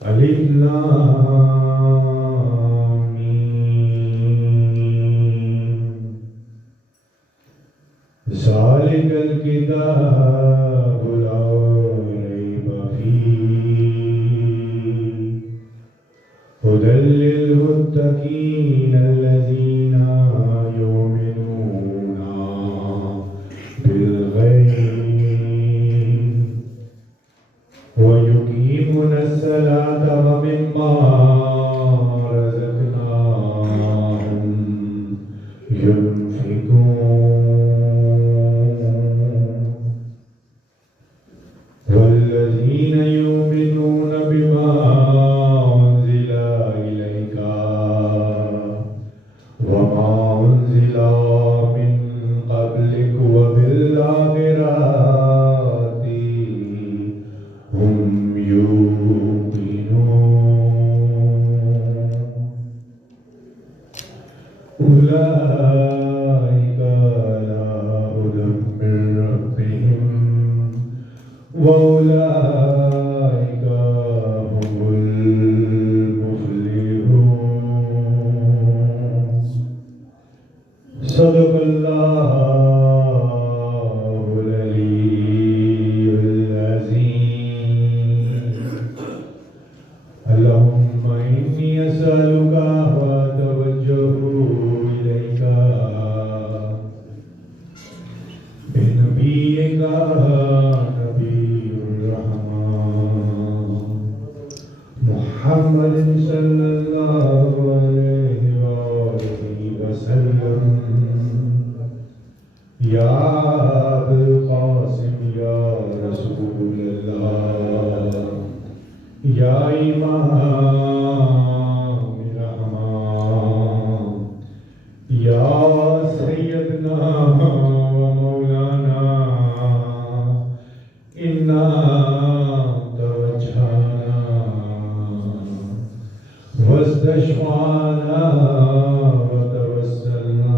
الف لام میم ذالک الکتاب لا ریب فیہ ہدی للمتقین الذین یؤمنون بالغیب وَيُقِيمُونَ الصَّلَاةَ وَمِمَّا رَزَقْنَاهُمْ يُنْفِقُونَ وَالَّذِينَ يُؤْمِنُونَ بِمَا أُنزِلَ إِلَيْكَ وَمَا أُنزِلَ مِن قَبْلِكَ وَبِالْآخِرَةِ هم يوقنون أولئك على هدى من ربهم وأولئك هم المفلحون صدق الله العلي العظيم اللهم إني أسألك وأتوجه إليك بنبيك نبي الرحمن محمد صلى الله عليه وآله وسلم يا أبا القاسم يا رسول الله يا إمام الرحمن يا سيدنا ومولانا إنا توجهنا واستشفعنا وتوسلنا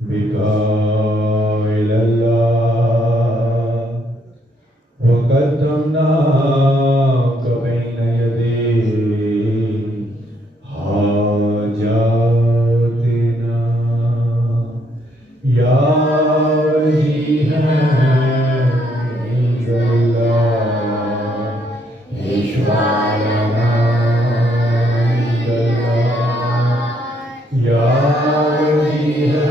بك إلى الله وقدمناك بين يدي حاجاتنا يا وجيها عند الله اشفع لنا عند الله يا وجيها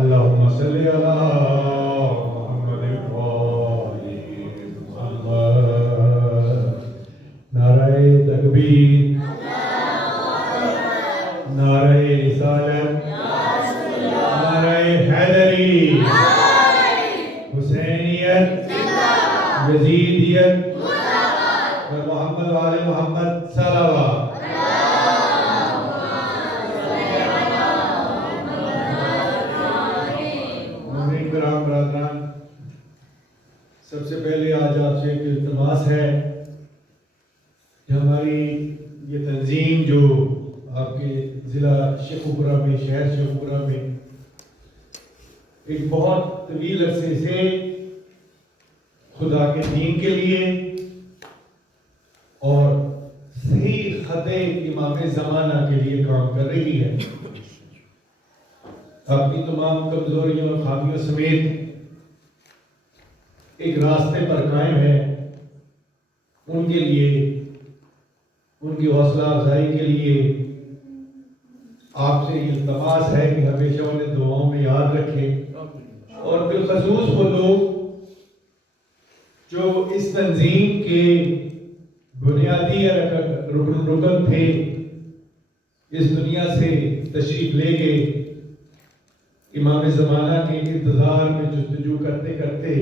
اللهم صل على محمد وآل محمد نعرہ تکبیر نعرہ رسالت نعرہ حیدری حسینیت یزیدیت محمد وآل محمد صلوات برادران سب سے پہلے آج آپ سے ایک التماس ہے کہ ہماری یہ تنظیم جو آپ کے ضلع شیخوپورہ میں شہر شیخوپورہ میں ایک بہت طویل عرصے سے خدا کے دین کے لیے اور صحیح خط امام زمانہ کے لیے کام کر رہی ہے، اپنی تمام کمزوریوں اور خامیوں سمیت ایک راستے پر قائم ہے، ان کے لیے ان کی حوصلہ افزائی کے لیے آپ سے التماس ہے کہ ہمیشہ انہیں دعاؤں میں یاد رکھیں، اور بالخصوص وہ لوگ جو اس تنظیم کے بنیادی رکن تھے، اس دنیا سے تشریف لے گئے، امام زمانہ کے انتظار میں جستجو کرتے کرتے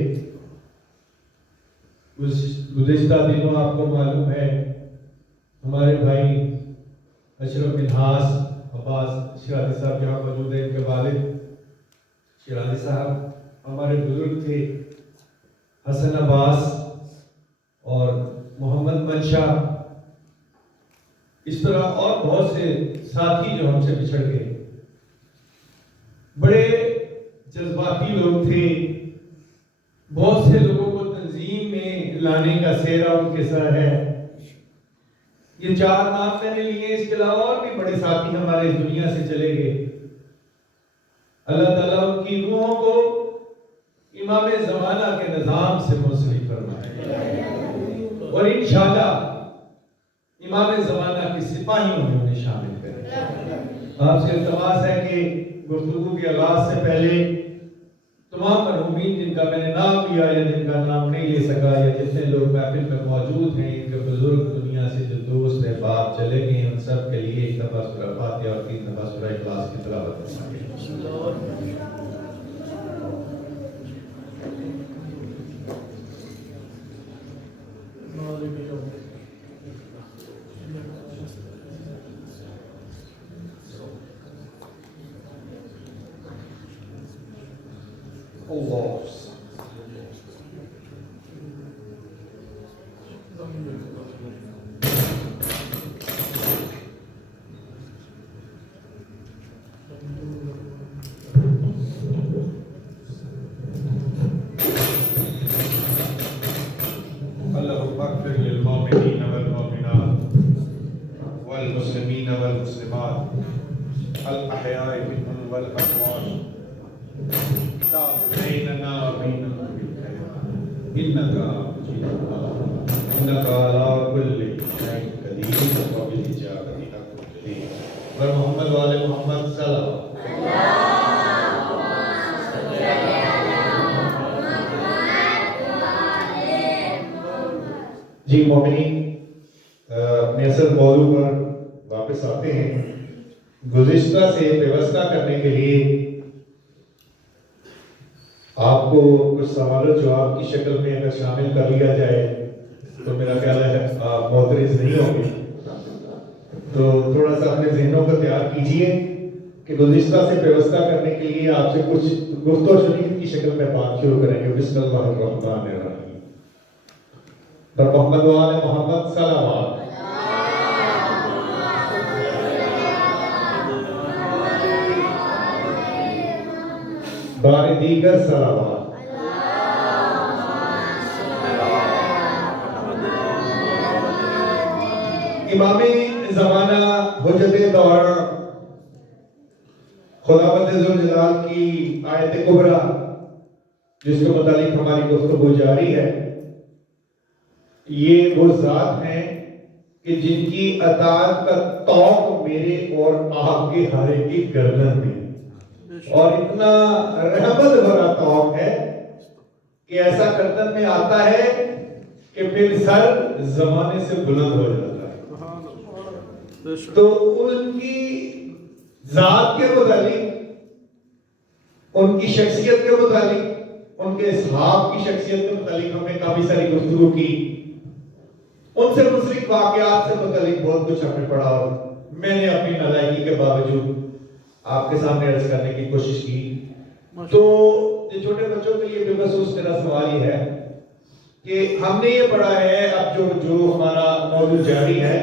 گزشتہ دنوں آپ کو معلوم ہے ہمارے بھائی اشرف منہاس عباس شیرازی صاحب یہاں موجود ہیں، ان کے والد شیرازی صاحب ہمارے بزرگ تھے، حسن عباس اور محمد منشا، اس طرح اور بہت سے ساتھی جو ہم سے بچھڑ گئے۔ بڑے جذباتی لوگ تھے، بہت سے لوگوں کو تنظیم میں لانے کا سہرا ان کے ساتھ ہے۔ یہ 4 نام میں نے لیے، اس کے علاوہ اور بھی بڑے ساتھی ہمارے اس دنیا سے چلے گئے۔ اللہ تعالیٰ ان کی روحوں کو امام زمانہ کے نظام سے منسلک فرمائے، اور انشاءاللہ امام زمانہ کے سپاہیوں میں انہیں شامل کرے۔ آپ سے التماس ہے کہ گفتگو کے آغاز سے پہلے تمام مرحومین جن کا میں نے نام لیا یا جن کا نام نہیں لے سکا، یا جتنے لوگ محفل میں موجود ہیں، ان کے بزرگ دنیا سے جو دوست احباب چلے گئے ہیں، ان سب کے لیے ایک دفعہ سورہ فاتحہ اور 3 دفعہ سورہ اخلاص کی تلاوت فرمائیے۔ اللهم اغفر للمؤمنين والمؤمنات والمسلمين والمسلمات الأحياء منهم والأموات، تاب بيننا وبينهم بالخير إنك على كل شيء قدير وبالإجابة لكم جدير۔ محمد وآل محمد صلی اللہ جی مومنین، اپنے اصل موضوع پر واپس آتے ہیں۔ گزشتہ سے پیوستہ کرنے کے لیے آپ کو کچھ سوال و جواب کی شکل میں اگر شامل کر لیا جائے تو میرا خیال ہے آپ معترض نہیں ہوں گے۔ تو تھوڑا سا اپنے ذہنوں کو تیار کیجئے کہ گزشتہ سے پیوستہ کرنے کے لیے آپ سے کچھ گفت و شنید کی شکل میں بات شروع کریں گے۔ بسم اللہ الرحمن الرحیم۔ محمد وآل محمد صلوات۔ بار دیگر صلوات۔ امام زمانہ حجت دورہ خداوند ذوالجلال کی آیت کبریٰ جس کے متعلق ہماری گفتگو جاری ہے، یہ وہ ذات ہیں کہ جن کی اطاعت کا طوق میرے اور آپ کے ہر ایک کی گردن میں، اور اتنا رحمت بھرا طوق ہے کہ ایسا گردن میں آتا ہے کہ پھر سر زمانے سے بلند ہو جاتا ہے۔ تو ان کی ذات کے متعلق، ان کی شخصیت کے متعلق، ان کے اصحاب کی شخصیت کے متعلق ہم نے کافی ساری گفتگو کی، ان سے منسلک واقعات سے متعلق بہت کچھ ہم نے پڑھا، اور میں نے اپنی نالائکی کے باوجود آپ کے سامنے عرض کرنے کی کوشش کی۔ تو یہ چھوٹے بچوں کے لیے بالخصوص میرا سوال یہ ہے کہ ہم نے یہ پڑھا ہے، اب جو ہمارا موضوع جاری ہے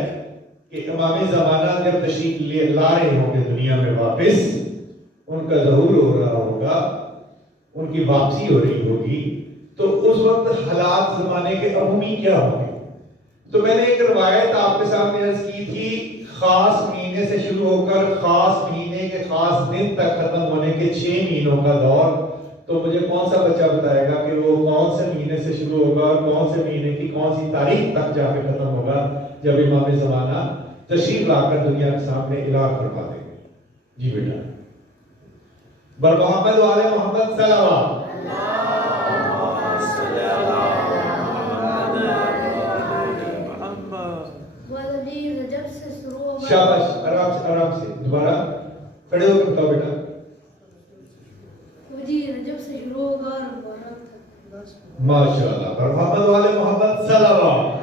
کہ امام زمانہ جب تشریف لا رہے ہوں گے دنیا میں واپس، ان کا ظہور ہو رہا ہوگا، ان کی واپسی ہو رہی ہوگی، تو اس وقت حالات زمانے کے عمومی کیا ہوں گے۔ تو میں نے ایک روایت آپ کے سامنے عرض کی تھی، خاص مہینے سے شروع ہو کر خاص مہینے کے خاص دن تک ختم ہونے کے 6 مہینوں کا دور۔ تو مجھے کون سا بچہ بتائے گا کہ وہ کون سے مہینے سے شروع ہوگا اور کون سے مہینے کی کون سی تاریخ تک جا کے ختم ہوگا جب امام زمانہ تشریف لا کر دنیا کے سامنے اعلان فرما دیں گے؟ جی بیٹا، بر محمد وآل محمد صلوات۔ شاباش، آرام سے دوبارہ کھڑے ہو کر بتاؤ بیٹا۔ رجب سے شروع ہوگا ماشاءاللہ، پر محمد والے محمد صلوات۔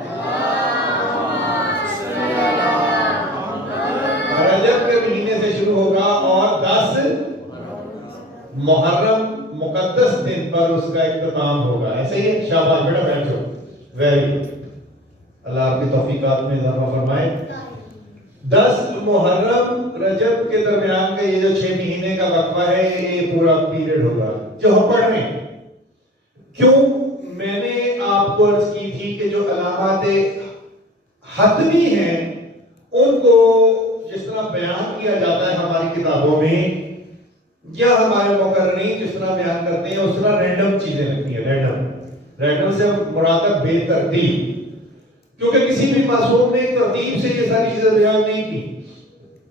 رجب کے مہینے سے شروع ہوگا اور 10 محرم مقدس دن پر اس کا اختتام ہوگا، ایسے ہی؟ شاباش بیٹا، بیٹھو، ویری گڈ، اللہ آپ کی توفیقات میں اضافہ فرمائے۔ 10 محرم رجب کے درمیان کا یہ جو 6 مہینے کا وقفہ ہے یہ پورا پیریڈ ہوگا جو ہم پڑھ رہے ہیں. کیوں میں نے آپ کو عرض کی تھی کہ جو علامات حتمی ہیں ان کو جس طرح بیان کیا جاتا ہے ہماری کتابوں میں یا ہمارے مقررین جس طرح بیان کرتے ہیں اس طرح رینڈم چیزیں لگتی ہیں. رینڈم سے مراد ہے بے ترتیب، کیونکہ کسی بھی معصوم نے ترتیب سے یہ ساری چیزیں بیان نہیں کی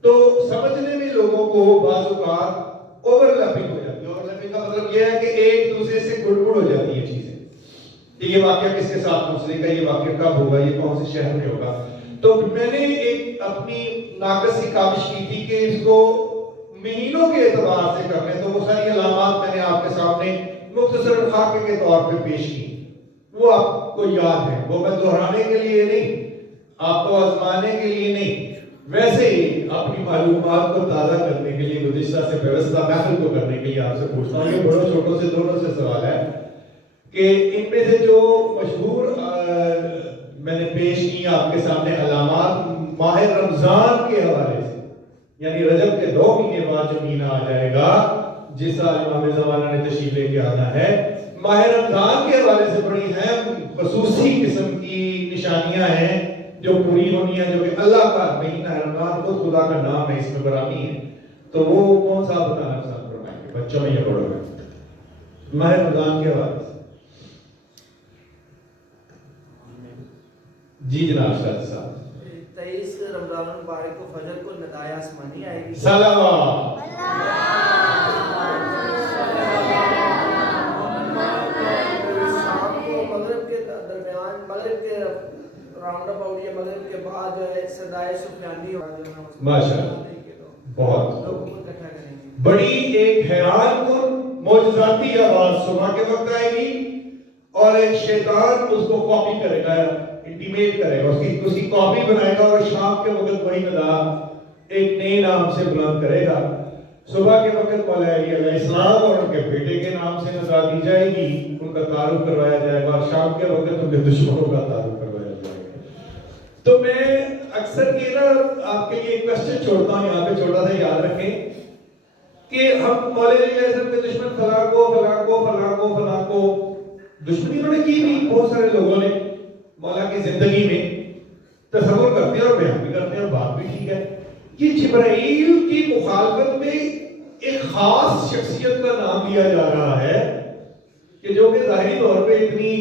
تو سمجھنے میں لوگوں کو بعض اوقات اوور لیپنگ ہو جاتی ہے. اوور لیپنگ کا مطلب یہ ہے کہ ایک دوسرے سے گڑبڑ ہو جاتی ہیں چیزیں کہ یہ واقعہ کس کے ساتھ منسلک ہے، یہ واقعہ کب ہوگا، یہ کون سے شہر میں ہوگا. تو میں نے ایک اپنی ناقص سی کاوش کی تھی کہ اس کو مہینوں کے اعتبار سے کر لیں. تو وہ ساری علامات میں نے آپ کے سامنے مختصر خاکے کے طور پہ پیش کی، وہ آپ کو یاد ہے، وہ میں دہرانے کے لیے نہیں، آپ کو آزمانے کے لیے نہیں، ویسے ہی اپنی معلومات کو تازہ کرنے کے لیے گزشتہ سے ویوستھا محفل کو کرنے کے لیے آپ سے پوچھتا ہوں. یہ بڑوں چھوٹوں سے دونوں سے سوال ہے کہ ان میں سے جو مشہور میں نے پیش کی آپ کے سامنے علامات ماہ رمضان کے حوالے سے، یعنی رجب کے 2 مہینے بعد جو مہینہ آ جائے گا جس سال امام زمانہ نے تشریف لے کے آنا ہے، ماہ رمضان کے حوالے سے بڑی اہم خصوصی قسم کی نشانیاں ہیں جو پوری ہونی ہیں، جو کہ اللہ کا مہینہ رمضان خود خدا کا نام ہے، اس میں برامی ہے. تو وہ کون سا بتانا پسند فرمائیں گے بچوں میں یا بڑوں میں؟ ماہ رمضان کے حوالے سے جی جناب شاہد صاحب. 23 رمضان المبارک کو فجر کو ندائے آسمانی آئے گی. صلوات. شام کو مغرب کے درمیان، مغرب کے راؤنڈ اباؤٹ یا مغرب کے بعد جو ہے صدائے سفیانی ہوگا. ماشاءاللہ بہت لوگوں کو اکٹھا کریں گے. بڑی ایک حیران کن معجزاتی آواز صبح کے وقت آئے گی اور ایک شیطان اس کو کاپی کرے گا، انٹیمیٹ کرے گا، اس کی کاپی بنائے گا اور شام کے وقت وہی ندا ایک نئے نام سے بلند کرے گا. صبح کے وقت مولا علی علیہ السلام اور ان کے بیٹے کے نام سے ندا دی جائے گی، ان کا تعارف کروایا جائے گا، اور شام کے وقت ان کے دشمنوں کا تعارف کروایا جائے گا. تو میں اکثر یہ نا آپ کے لیے ایک کوسچن چھوڑتا ہوں یہاں پہ چھوٹا سا، یاد رکھیں کہ ہم مولا علی علیہ السلام کے دشمن فلاں کو دشمنی انہوں نے کی بھی بہت سارے لوگوں نے مولا کی زندگی میں تصور کرتے ہیں اور بیان بھی کرتے ہیں اور بات بھی ٹھیک ہے. یہ جبرائیل کی مخالفت میں ایک خاص شخصیت کا نام لیا جا رہا ہے کہ جو کہ ظاہری طور پہ اتنی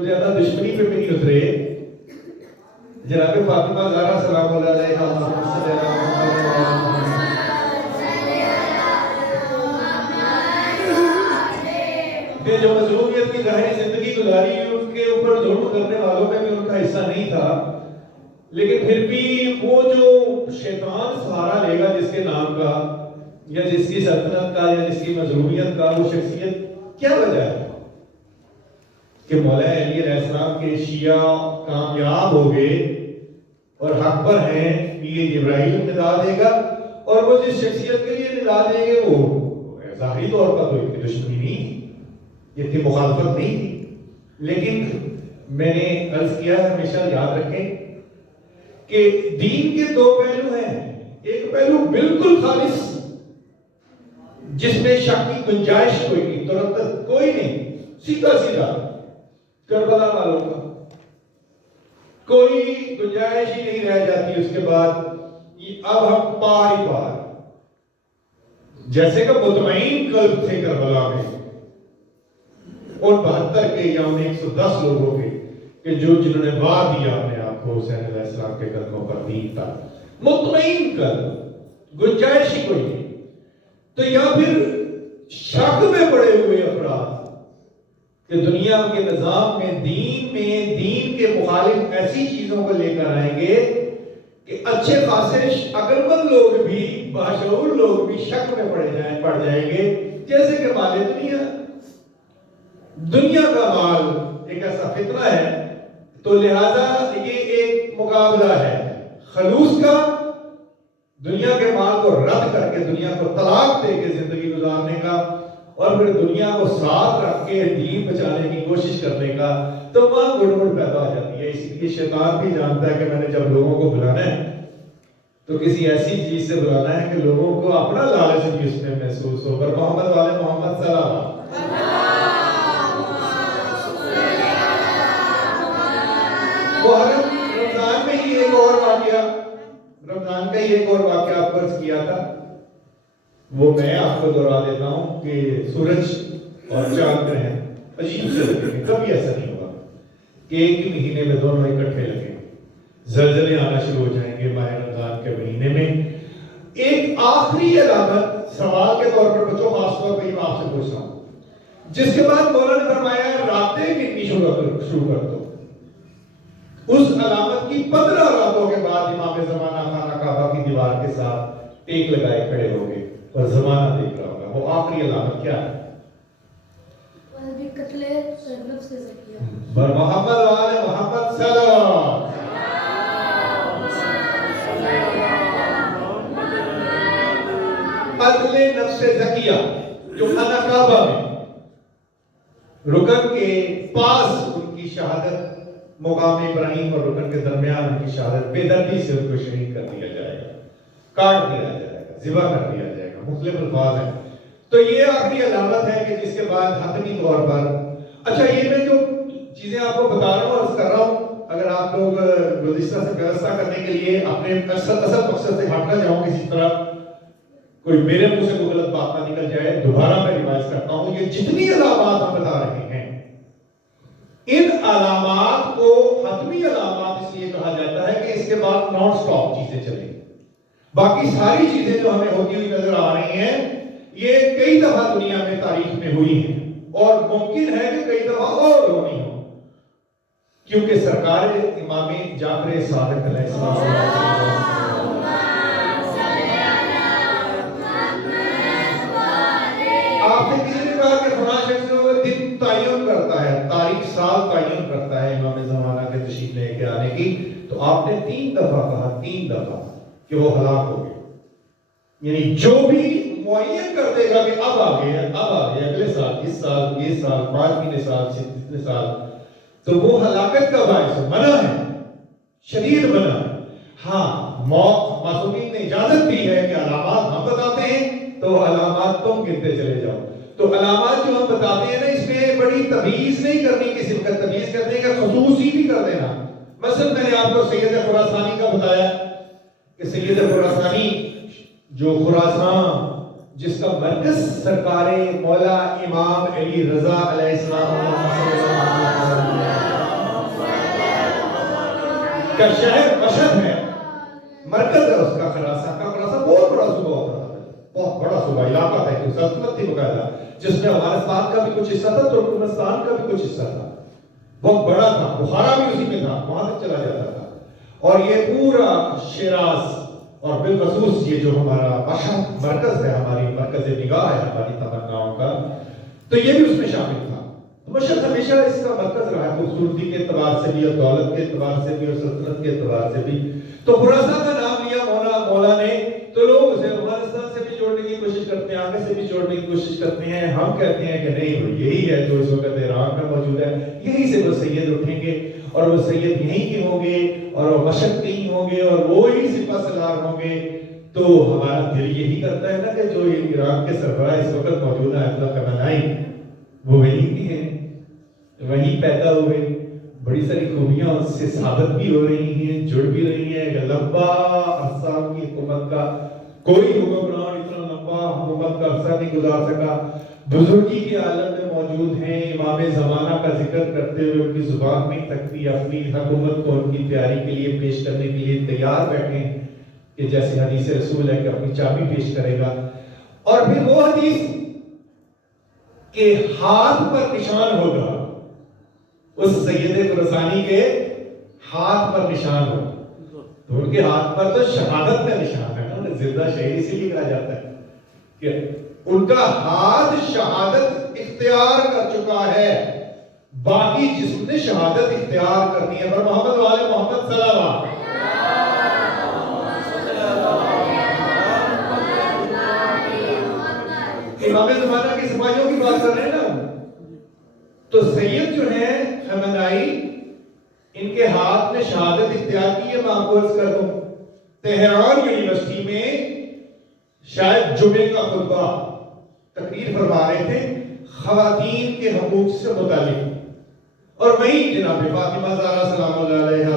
زیادہ دشمنی پہ بھی نہیں اترے. جناب فاطمہ زہرا سلام اللہ علیہا کہ جو مظلومیت کی ظاہری زندگی گزاری ان کے اوپر ظلم کرنے والوں میں بھی ان کا حصہ نہیں تھا، لیکن پھر بھی وہ جو شیطان سہارا لے گا جس کے نام کا یا جس کی سلطنت کا یا جس کی مظلومیت کا، وہ شخصیت کیا وجہ ہے کہ مولا علی علیہ السلام کے شیعہ کامیاب ہو گئے اور حق پر ہیں کہ یہ جبرائیل ندا دے گا، اور وہ جس شخصیت کے لیے ندا دیں گے وہ ظاہری طور پر تو اتنی دشمنی نہیں تھی، اتنی مخالفت نہیں تھی. لیکن میں نے عرض کیا ہمیشہ یاد رکھیں کہ دین کے 2 پہلو ہیں. ایک پہلو بالکل خالص جس میں شک کی گنجائش کوئی نہیں، تردد کوئی نہیں، سیدھا سیدھا کربلا والوں کا کوئی گنجائش ہی نہیں رہ جاتی اس کے بعد. اب ہم پار جیسے کہ مطمئن قلب تھے کربلا میں اور 72 کے یا 110 لوگوں کے کہ جنہوں نے وعدہ دیا اپنے آپ کو حسین علیہ السلام کے قدموں پر دین کا، مطمئن قلب، گنجائش ہی کوئی نہیں. تو یا پھر شک میں پڑے ہوئے افراد کہ دنیا کے نظام میں دین کے مخالف ایسی چیزوں کو لے کر آئیں گے کہ اچھے خاصے عقلمند لوگ بھی، باشعور لوگ بھی شک میں پڑ جائیں گے. جیسے کہ مال دنیا کا مال ایک ایسا فتنہ ہے، تو لہذا یہ ایک مقابلہ ہے خلوص کا، دنیا کے مال کو رد کر کے دنیا کو طلاق دے کے زندگی گزارنے کا، اور پھر دنیا کو ساتھ رکھ کے دین بچانے کی کوشش کرنے کا. تو وہاں گڑبڑ پیدا ہو جاتی ہے. اسی لیے شیطان بھی جانتا ہے کہ میں نے جب لوگوں کو بلانا ہے تو کسی ایسی چیز سے بلانا ہے کہ لوگوں کو اپنا لالچ بھی اس میں محسوس ہو. پر محمد والے محمد صلی اللہ علیہ وسلم. رمضان میں ہی ایک اور واقعہ، رمضان کا ہی ایک اور واقعہ آپ کو عرض کیا تھا، وہ میں آپ کو دہرا دیتا ہوں کہ سورج اور چاند گرہن عجیب سے لگے ہیں. کبھی ایسا نہیں ہوا کہ ایک ہی مہینے میں دونوں اکٹھے لگے. زلزلے آنا شروع ہو جائیں گے ماہ رمضان کے مہینے میں. ایک آخری علامت سوال کے طور پر بچوں، خاص طور پہ میں آپ سے پوچھ رہا ہوں، جس کے بعد مولا نے فرمایا راتیں گننی شروع کر دو. اس علامت کی 15 راتوں کے بعد امام زمانہ خانہ کعبہ کی دیوار کے ساتھ ٹیک لگائے کھڑے ہو گئے اور زمانہ دیکھ رہا ہوگا. وہ آخری علامت کیا ہے؟ بر محمد والے محمد صلی اللہ. قتل نفس زکیہ جو خانہ کعبہ میں رکن کے پاس ان کی شہادت، مقام ابراہیم اور رکن کے درمیان ان کی شہادت بے دردی سے ان کو شہید کر دیا جائے گا، کاٹ دیا جائے گا، ذبح کر دیا جائے گا. مختلف الفاظ ہیں. تو یہ آخری علامت ہے کہ جس کے بعد حتمی طور پر، اچھا یہ میں جو چیزیں آپ کو بتا رہا ہوں عرض کر رہا ہوں، اگر آپ لوگ گزشتہ سے ویوستھا کرنے کے لیے اپنے اصل مقصد سے ہٹ نہ جاؤں کسی طرح، کوئی میرے منہ سے کوئی غلط بات نہ نکل جائے، دوبارہ میں ریوائز کرتا ہوں. یہ جتنی علامات ہم بتا رہے ہیں، ان علامات کو حتمی علامات اس لیے کہا جاتا ہے کہ اس کے بعد نان سٹاپ چیزیں چلیں. باقی ساری چیزیں جو ہمیں ہوتی ہوئی نظر آ رہی ہیں، یہ کئی دفعہ دنیا میں تاریخ میں ہوئی ہیں اور ممکن ہے کہ کئی دفعہ اور ہونی ہو، کیونکہ سرکار امام جعفر صادق علیہ السلام آپ نے کسی نے کہا کہ فلاں شخص جو دن تعین کرتا ہے، تاریخ سال تعین کرتا ہے امام زمانہ کے تشریف لے کے آنے کی، تو آپ نے 3 دفعہ کہا، 3 دفعہ کہ وہ ہلاک ہو گئے. یعنی جو بھی معین کر دے گا کہ اب آ گئے اگلے سال، اس سال، یہ سال، 5 سال، 6 سال، تو وہ ہلاکت کا باعث منع ہے، شدید منع ہے. ہاں معصومین نے اجازت دی ہے کہ علامات ہم بتاتے ہیں تو علامات تم گنتے چلے جاؤ. تو علامات جو ہم بتاتے ہیں نا، اس میں بڑی تمیز نہیں کرنی کسی وقت، تمیز کرنے کا خصوصی بھی کر دینا. مثلا میں نے آپ کو سید خراسانی کا بتایا کہ سید خراسانی جو خراسان جس کا مرکز سرکار مولا امام علی رضا علیہ السلام کا شہر مشہد ہے، مرکز ہے اس کا. خراسان بہت بڑا صوبہ ہوتا تھا، بہت بڑا صوبہ علاقہ تھا کہ سلطنت تھی باقاعدہ، جس میں افغانستان کا بھی کچھ حصہ تھا، ترکمانستان کا بھی کچھ حصہ تھا، بہت بڑا تھا. بخارا بھی اسی میں تھا، وہاں تک چلا جاتا تھا. اور یہ پورا شیراز اور بالخصوص یہ جو ہمارا مشہد مرکز ہے، ہماری مرکز نگاہ ہے ہماری تمناؤں کا، تو یہ بھی اس میں شامل تھا. مشہد ہمیشہ اس کا مرکز رہا ہے، خوبصورتی کے اعتبار سے بھی اور دولت کے اعتبار سے بھی اور سلطنت کے اعتبار سے بھی. تو خراسان کا نام لیا مولا نے، تو لوگ اسے افغانستان سے بھی جوڑنے کی کوشش کرتے ہیں، آگے سے بھی جوڑنے کی کوشش کرتے ہیں. ہم کہتے ہیں کہ نہیں، وہ یہی ہے جو اس وقت ایران میں موجود ہے، یہی سے وہ سید اٹھیں گے اور وہ سید یہیں کے ہوں گے اور وہ مشہد کے ہی ہوں گے اور وہی سپہ سالار ہوں گے. تو ہمارا دل یہی کرتا ہے نا کہ جو ایران کے سربراہ اس وقت موجود ہے اللہ خامنائی، وہ وہی کی ہیں، وہی پیدا ہوئے. بڑی ساری خوبیاں اس سے ثابت بھی ہو رہی ہیں، جڑ بھی رہی ہیں. کہ لمبا عرصہ کی حکومت کا کوئی حکمران اتنا لمبا حکومت کا عرصہ نہیں گزار سکا. بزرگی کے عالم میں موجود ہیں، امام زمانہ کا ذکر کرتے ہوئے ان کی زبان نہیں تھکتی، اپنی حکومت کو ان کی تیاری کے لیے پیش کرنے کے لیے تیار بیٹھے ہیں کہ جیسے حدیث رسول ہے کہ اپنی چابی پیش کرے گا. اور پھر وہ حدیث کہ ہاتھ پر نشان ہوگا، اس سید خراسانی کے ہاتھ پر نشان ہوگا. تو ان کے ہاتھ پر تو شہادت کا نشان ہے نا، زندہ شہید اسی لیے کہا جاتا ہے کہ ان کا ہاتھ شہادت اختیار کر چکا ہے، باقی جسم نے شہادت اختیار کرنی ہے. پر محمد والے محمد صلی اللہ علیہ امام زمانہ کی سپاہیوں کی بات کر رہے ہیں نا، تو سید جو ہیں خامنائی، ان کے ہاتھ میں شہادت اختیار کی ہے. میں آپ کو عرض کر دوں تہران یونیورسٹی میں شاید جمعے کا خطبہ تقریر فرما رہے تھے خواتین کے حقوق سے متعلق، اور وہیں جناب فاطمہ زہرا سلام اللہ علیہا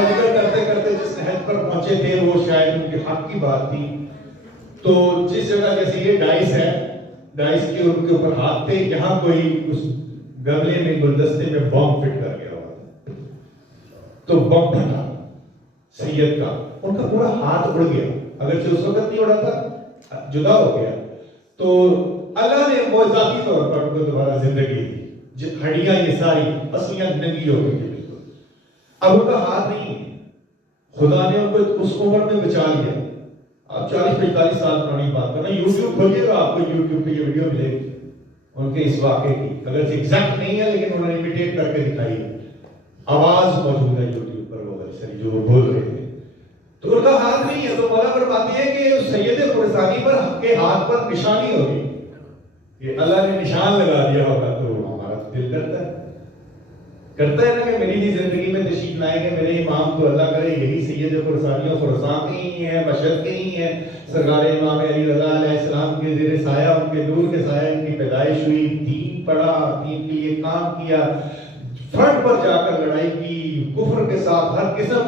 ذکر کرتے کرتے جس نہج پر پہنچے تھے وہ شاید ان کے حق کی بات تھی، تو جس جگہ جیسے یہ ڈائس ہے، ڈائس کے ان کے اوپر ہاتھ تھے، یہاں کوئی اس گملے میں گلدستے میں بم فٹ کر گیا ہوا تھا، تو بم پھٹا سید کا، ان کا پورا ہاتھ اڑ گیا، اگرچہ اس وقت نہیں اڑا تھا، جدا ہو گیا، تو اللہ نے معجزاتی طور پر ان کو دوبارہ زندگی دی، ہڈیاں یہ ساری پسلیاں ننگی ہو گئی، اب ان کا ہاتھ نہیں ہے، خدا نے ان کو اس عمر میں بچا لیا۔ آپ 40-45 سال پرانی بات کر رہے ہیں، یوٹیوب کھولیے گا آپ کو یوٹیوب پہ یہ ویڈیو ملے گی ان کے اس واقعے کی، اگر ایگزیکٹ نہیں ہے لیکن انہوں نے امیٹیٹ کر کے دکھائی ہے، آواز موجود ہے یوٹیوب پر وہ ساری جو وہ بول رہے تھے، تو ان کا ہاتھ نہیں ہے، تو مولا فرماتے ہیں کہ سید فرسانی پر کے ہاتھ پر نشانی ہوگی، یہ اللہ نے نشان لگا دیا ہوگا، تو ہمارا دل کرتا ہے نا کہ میری بھی زندگی میں تشریف لائیں گے میرے امام، تو اللہ کرے یہی سید فرسانیوں خراسان کے ہی ہیں، مشہد کے ہی ہیں، سرکار امام علی رضا علیہ السلام کے زیر سایہ، ان کے نور کے سایہ ان کی پیدائش ہوئی، دین پڑھا، دین کے لیے کام کیا، فرنٹ پر جا کر لڑائی کی، کفر کے ساتھ ہر قسم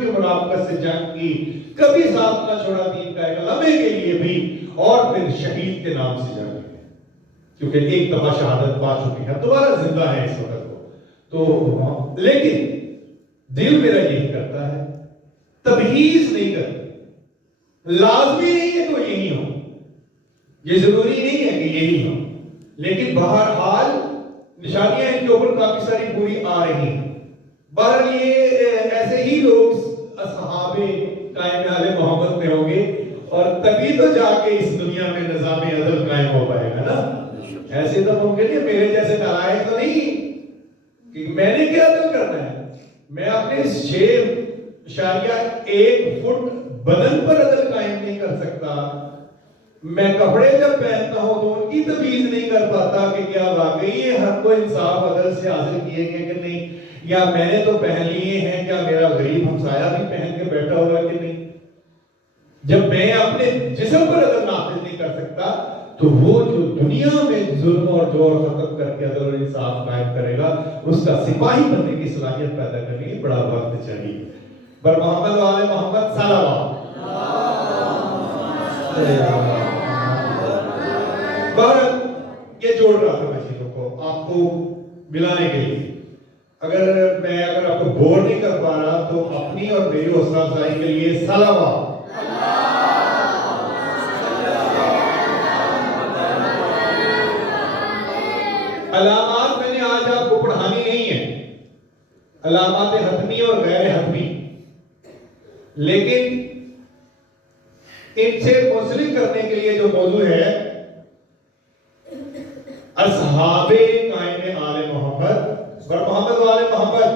کی منافقت سے جنگ کی، کبھی ساتھ نہ چھوڑا دین کا ایک لمحے کے لیے بھی، اور پھر شہید کے نام سے جنگ کی، کیونکہ ایک دفعہ شہادت پا چکی ہے، دوبارہ زندہ ہے اس وقت کو، تو لیکن دل میرا یہی کرتا ہے، تبعیض نہیں کرتا، لازمی نہیں ہے کہ یہی ہو، یہ ضروری نہیں ہے کہ یہی ہو، لیکن بہرحال نشانیاں ان کے اوپر کافی ساری پوری آ رہی ہیں۔ بہرحال یہ ایسے ہی لوگ اصحاب قائم آل محمد میں ہوں گے، اور تبھی تو جا کے اس دنیا میں نظام عدل قائم ہو پائے گا نا، ایسے تو ممکن ہے میرے جیسے نالائق تو نہیں کہ میں نے کیا عدل کرنا ہے، میں اپنے 6.1 فٹ بدن پر عدل قائم نہیں کر سکتا، میں کپڑے جب پہنتا ہوں تو ان کی تمیز نہیں کر پاتا کہ کیا واقعی یہ ہر کو انصاف عدل سے حاصل کیے گئے کہ نہیں، یا میں نے تو پہن لیے ہیں، کیا میرا غریب ہمسایہ بھی پہن کے بیٹھا ہوگا کہ نہیں، جب میں اپنے جسم پر عدل نافذ نہیں کر سکتا تو وہ جو دنیا میں ظلم اور جور ختم کر کے عدل اور انصاف قائم کرے گا، اس کا سپاہی بننے کی صلاحیت پیدا کرنے کی بڑا وقت چاہیے۔ بر محمد والے محمد صلوات۔ بہرحال یہ جوڑ رہا تھا میں چیزوں کو آپ کو ملانے کے لیے، اگر آپ کو بور نہیں کر پا رہا تو اپنی اور میری حوصلہ افزائی کے لیے صلوات۔ علامات میں نے آج آپ کو پڑھانی نہیں ہے، علامات حتمی اور غیر حتمی، لیکن ان سے منسلک کرنے کے لیے جو موضوع ہے اصحاب قائم آل محمد اور محمد والے محمد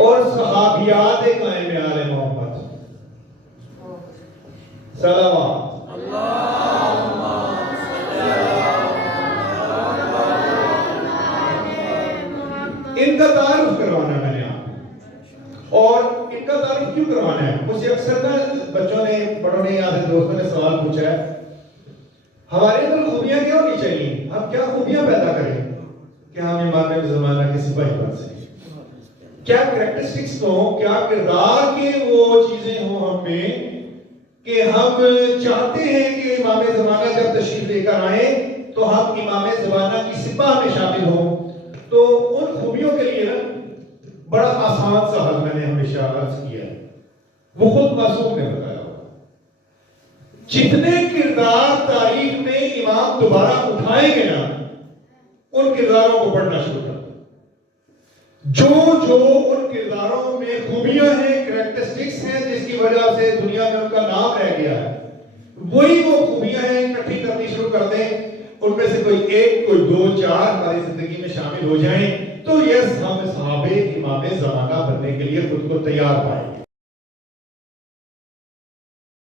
اور صحابیات قائم آل محمد صلوات۔ ان کا تعارف کروانا ہے میں نے آپ، اور ان کا تعارف کیوں کروانا ہے؟ مجھے اکثر نا بچوں نے، بڑوں نے، یاد ہے دوستوں نے سوال پوچھا ہے ہمارے اندر خوبیاں کیا ہونی چاہیے، ہم کیا خوبیاں پیدا کریں کہ ہم امام زمانہ کے سپاہی بن سکیں، کیا کریکٹرسٹکس ہوں، کیا کردار کے وہ چیزیں ہوں ہم میں کہ ہم چاہتے ہیں کہ امام زمانہ جب تشریف لے کر آئیں تو ہم امام زمانہ کی سپاہ میں شامل ہوں۔ تو ان خوبیوں کے لیے نا بڑا آسان سا حل میں نے ہمیشہ عرض کیا ہے، وہ خود معصوم نے بتایا ہوگا، جتنے کردار تاریخ میں امام دوبارہ اٹھائیں گے نا ان کرداروں کو پڑھنا شروع کر دیں، جو ان کرداروں میں خوبیاں ہیں، کریکٹرسٹکس ہیں جس کی وجہ سے دنیا میں ان کا نام رہ گیا ہے، وہی وہ خوبیاں ہیں اکٹھی کرنی شروع کر دیں، ان میں سے کوئی ایک، کوئی دو، چار ہماری زندگی میں شامل ہو جائیں تو یس ہم صحابہ امام زمانہ بننے کے لیے خود کو تیار پائیں گے۔